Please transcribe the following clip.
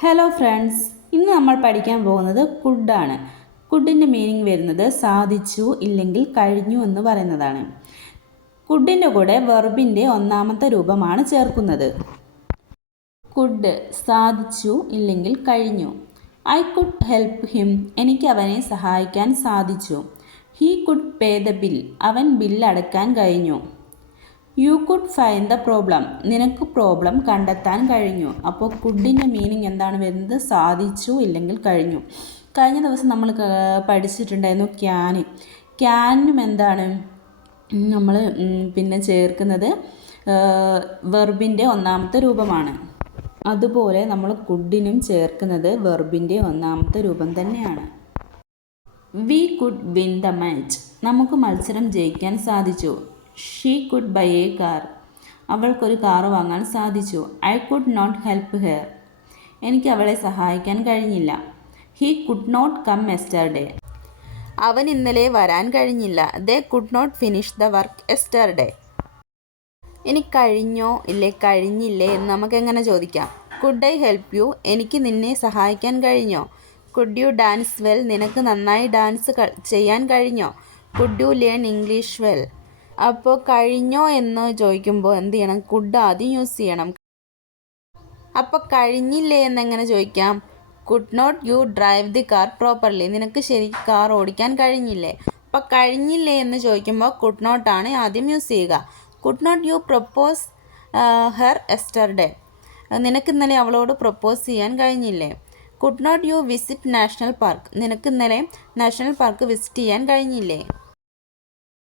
Hello friends ഇന്ന് നമ്മൾ പഠിക്കാൻ പോകുന്നത് കുഡാണ്. കുഡിന്റെ മീനിങ് വരുന്നത് സാധിച്ചു ഇല്ലെങ്കിൽ കഴിഞ്ഞു എന്ന് പറയുന്നതാണ്. കുഡിന്റെ കൂടെ വെർബിന്റെ ഒന്നാമത്തെ രൂപമാണ് ചേർക്കുന്നത്. കുഡ് സാധിച്ചു ഇല്ലെങ്കിൽ കഴിഞ്ഞു. ഐ കുഡ് ഹെൽപ്പ് ഹിം എനിക്ക് അവനെ സഹായിക്കാൻ സാധിച്ചു. He could pay the bill അവൻ ബില്ല് അടക്കാൻ കഴിഞ്ഞു. You could find the problem നിനക്ക് പ്രോബ്ലം കണ്ടെത്താൻ കഴിഞ്ഞു. അപ്പോൾ കുഡിന്റെ മീനിങ് എന്താണ് വരുന്നത്? സാധിച്ചു ഇല്ലെങ്കിൽ കഴിഞ്ഞു. കഴിഞ്ഞ ദിവസം നമ്മൾ പഠിച്ചിട്ടുണ്ടായിരുന്നു ക്യാന് ക്യാനും എന്താണ്? നമ്മൾ പിന്നെ ചേർക്കുന്നത് വെർബിന്റെ ഒന്നാമത്തെ രൂപമാണ്. അതുപോലെ നമ്മൾ കുഡിനും ചേർക്കുന്നത് വെർബിന്റെ ഒന്നാമത്തെ രൂപം തന്നെയാണ്. We could win the match നമുക്ക് മത്സരം ജയിക്കാൻ സാധിച്ചു. She could buy a car അവൾക്കൊരു കാർ വാങ്ങാൻ സാധിച്ചു. I could not help her എനിക്ക് അവളെ സഹായിക്കാൻ കഴിഞ്ഞില്ല. He could not come yesterday അവൻ ഇന്നലെ വരാൻ കഴിഞ്ഞില്ല. They could not finish the work yesterday ഇനി കഴിഞ്ഞോ? ഇല്ലേ? കഴിഞ്ഞില്ലേ? എന്ന് നമുക്ക് എങ്ങനെ ചോദിക്കാം. കുഡ് ഐ ഹെൽപ്പ് യു എനിക്ക് നിന്നെ സഹായിക്കാൻ കഴിഞ്ഞോ? കുഡ് യു ഡാൻസ് വെൽ നിനക്ക് നന്നായി ഡാൻസ് ചെയ്യാൻ കഴിഞ്ഞോ? Could you learn English well അപ്പോൾ കഴിഞ്ഞോ എന്ന് ചോദിക്കുമ്പോൾ എന്ത് ചെയ്യണം? കുഡ് ആദ്യം യൂസ് ചെയ്യണം. അപ്പോൾ കഴിഞ്ഞില്ലേ എന്നെങ്ങനെ ചോദിക്കാം? Could not you drive the car properly നിനക്ക് ശരി കാർ ഓടിക്കാൻ കഴിഞ്ഞില്ലേ? അപ്പോൾ കഴിഞ്ഞില്ലേ എന്ന് ചോദിക്കുമ്പോൾ കുഡ് നോട്ടാണ് ആദ്യം യൂസ് ചെയ്യുക. Could not you propose her yesterday നിനക്ക് ഇന്നലെ അവളോട് പ്രപ്പോസ് ചെയ്യാൻ കഴിഞ്ഞില്ലേ? Could not you visit national park നിനക്ക് ഇന്നലെ നാഷണൽ പാർക്ക് വിസിറ്റ് ചെയ്യാൻ കഴിഞ്ഞില്ലേ?